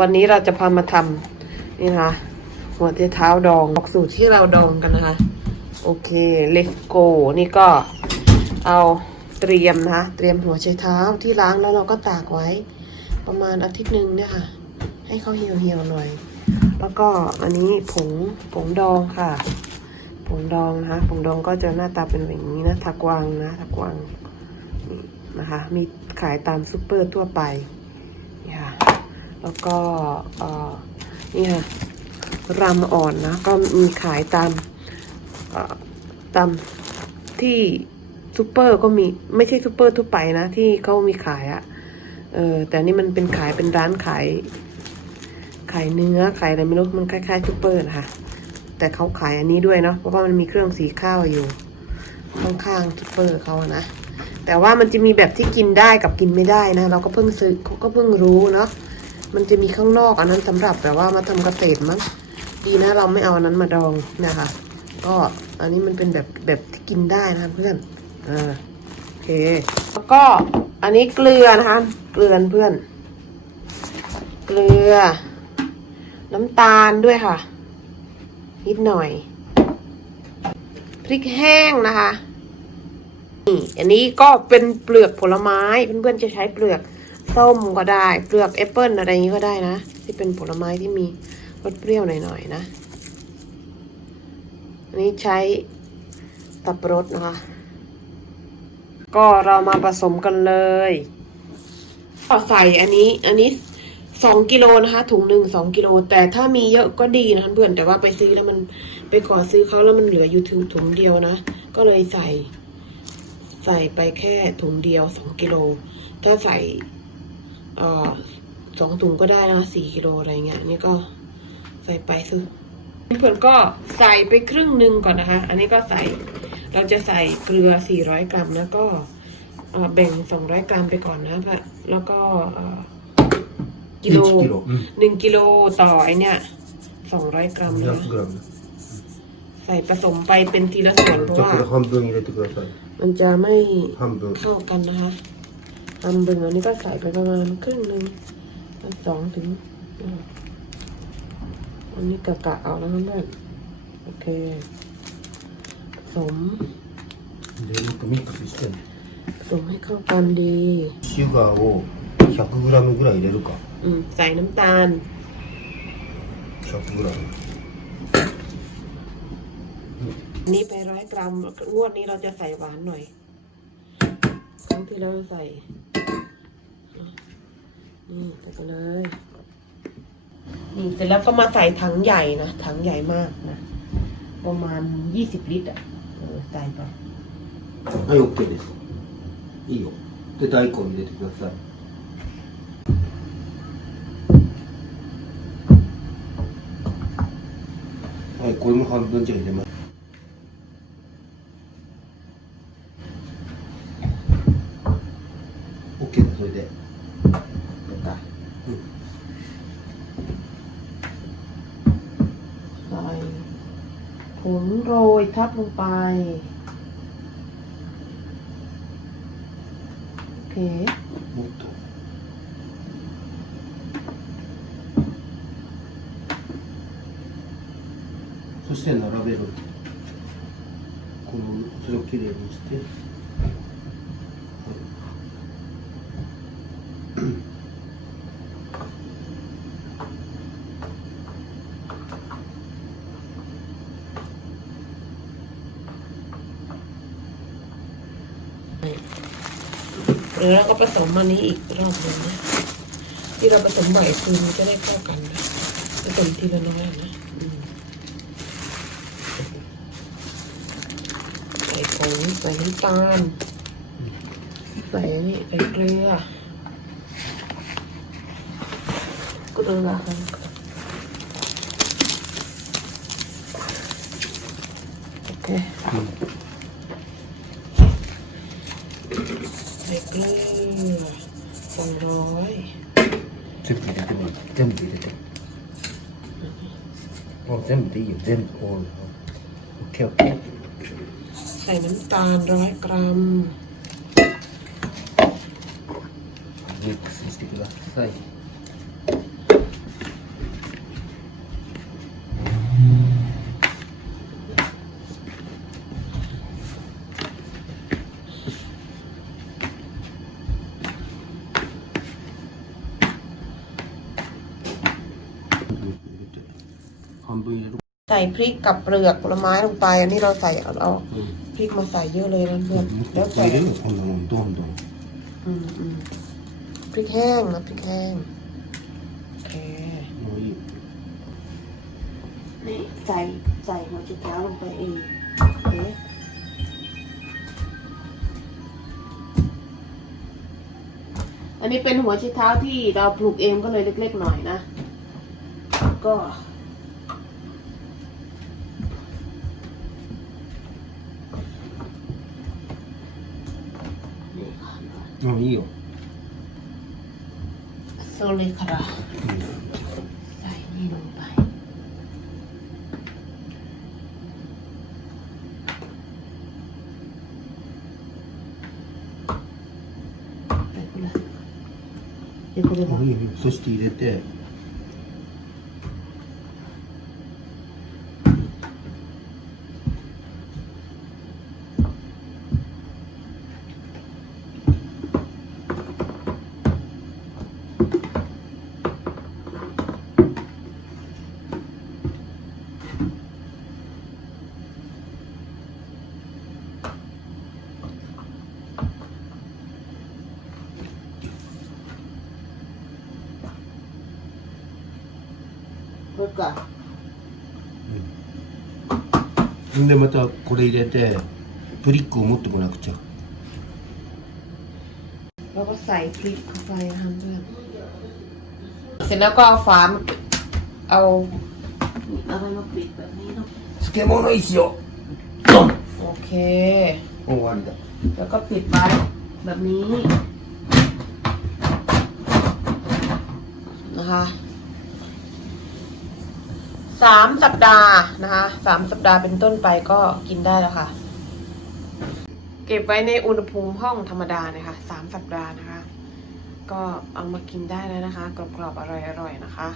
วันนี้เราจะพามาทำนี่นะคะหัวใจเท้าดองออกสูตรที่เราดองกันนะคะ โอเค let's go นี่ก็เอาเตรียมนะคะ เตรียมหัวไชเท้าที่ล้างแล้วเราก็ตากไว้ ประมาณอาทิตย์หนึ่งเนี่ยค่ะ ให้เขาเหี่ยวเหี่ยวๆหน่อย แล้วก็อันนี้ผงผงดองค่ะ ผงดองนะคะผงดองก็จะหน้าตาเป็นแบบนี้นะถักวางนะถักวางนะคะ มีขายตามซูเปอร์ทั่วไป แล้วก็เนี่ค่ะรำอ่อนนะ ก็มีขายตามตามที่ซูเปอร์ก็มีไม่ใช่ซูเปอร์ทั่วไปนะ ที่เขามีขายอะเออแต่นี่มันเป็นขายเป็นร้านขาย ขายเนื้อขายอะไรไม่รู้มันคล้ายๆซูเปอร์นะคะแต่เขาขายอันนี้ด้วยเนาะเพราะว่ามันมีเครื่องสีข้าวอยู่ ข้างๆซูเปอร์เขานะแต่ว่ามันจะมีแบบที่กินได้กับกินไม่ได้นะ เราก็เพิ่งซื้อก็เพิ่งรู้เนาะ มันจะมีข้างนอกอันนั้นสำหรับแบบว่ามาทำเกษตรมั้งดีนะเราไม่เอาอันนั้นมาดองนะคะ ก็อันนี้มันเป็นแบบแบบที่กินได้นะคะเพื่อนอ่าโอเค แล้วก็อันนี้เกลือนะคะ เกลือเพื่อน เกลือ น้ำตาลด้วยค่ะ นิดหน่อย พริกแห้งนะคะนี่อันนี้ก็เป็นเปลือกผลไม้เพื่อนๆจะใช้เปลือก ส้มก็ได้ เปลือกแอปเปิลอะไรอย่างนี้ก็ได้นะ ที่เป็นผลไม้ที่มีรสเปรี้ยวหน่อยๆนะ อันนี้ใช้ตับรดนะคะ ก็เรามาผสมกันเลยก็ใส่อันนี้ อันนี้สองกิโลนะคะ ถุงหนึ่งสองกิโล แต่ถ้ามีเยอะก็ดีนะเพื่อน แต่ว่าไปซื้อแล้วมันไปขอซื้อเขาแล้วมันเหลืออยู่ถึงถุงเดียวนะ ก็เลยใส่ ใส่ไปแค่ถุงเดียวสองกิโล ถ้าใส่ สองถุงก็ได้นะสี่กิโลอะไรเงี้ยนี่ก็ใส่ไปซึ่งเพื่อนก็ใส่ไปครึ่งหนึ่งก่อนนะคะ อันนี้ก็ใส่เราจะใส่เกลือสี่ร้อยกรัมแล้วก็แบ่งสองร้อยกรัมไปก่อนนะพะแล้วก็กิโลหนึ่งกิโลต่อไอเนี้ยสองร้อยกรัมนะใส่ผสมไปเป็นทีละส่วนเพราะว่ามันจะไม่เข้ากันนะคะ ทำบึงอันนี้ก็ใส่ไปประมาณครึ่งหนึ่งสองถึงอ่าอันนี้กะกะเอาแล้วนะเพื่อนโอเคผสม でよくミックスしてね ผสมให้เข้ากันดี シュガーを100グラムぐらい入れるか อืมใส่น้ำตาล 100グラム อันนี้ไปร้อยกรัมงวดนี้เราจะใส่หวานหน่อย ครั้งที่เราใส่อ่ะ นี่ใส่กันเลย นี่เสร็จแล้วก็มาใส่ถังใหญ่นะ ถังใหญ่มากนะ ประมาณยี่สิบลิตรอ่ะเออใส่ไป はい OK ですいいよで大根入れてくださいはいこれも半分じゃ入れます ผงโรยทับลงไป โอเค もっとそして並べるこのそれをきれいにして、 แล้วก็ผสมอันนี้อีกรอบหนึงนะที่เราผสมบ่อยคือมันจะได้เข้ากันนะผสมทีละน้อยนะใส่ผงใส่น้ำตาลใส่นี่ใส่เกลือกลือค่ะโอเค ใส่ เออสองร้อยเส้นสีดำหมดเส้นสีดำพวกเส้นที่อยู่เส้นโอ้เขียวเขียวใส่น้ำตาลร้อยกรัมมิกซ์สิ่งที่ราใส่ ความบุยนใส่พริกกับเปลือกผลไม้ลงไป อันนี้เราใส่เราพริกมาใส่เยอะเลยนเพื่อนแล้วใส่เยอะต้มต้งมพริกแห้งนะพริกแห้งโอเคนี่ใส่ใส่หัวจิตเท้าลงไปเองโอเคอันนี้เป็นหัวชิเท้าที่เราปลูกเองก็เลยเล็กๆหน่อยนะ ก็ うんいいよ。それから、うん、第2のでこれも、そして入れて。เพื่อก่อน んでまたこれ入れてプリックを持ってこなくちゃ แล้วก็ใส่พริกเข้าไปนะคะเพื่อนเสร็จแล้วก็เอาฝามาปิดเอาอะไรมาปิดแบบนี้เนาะ 漬物石をドン โอเค 終わりだ แล้วก็ปิดไว้แบบนี้นะคะสามสัปดาห์นะคะสามสัปดาห์เป็นต้นไปก็กินได้แล้วค่ะ เก็บไว้ในอุณหภูมิห้องธรรมดานะคะสามสัปดาห์นะคะ ก็เอามากินได้แล้วนะคะ กรอบๆอร่อยๆนะคะ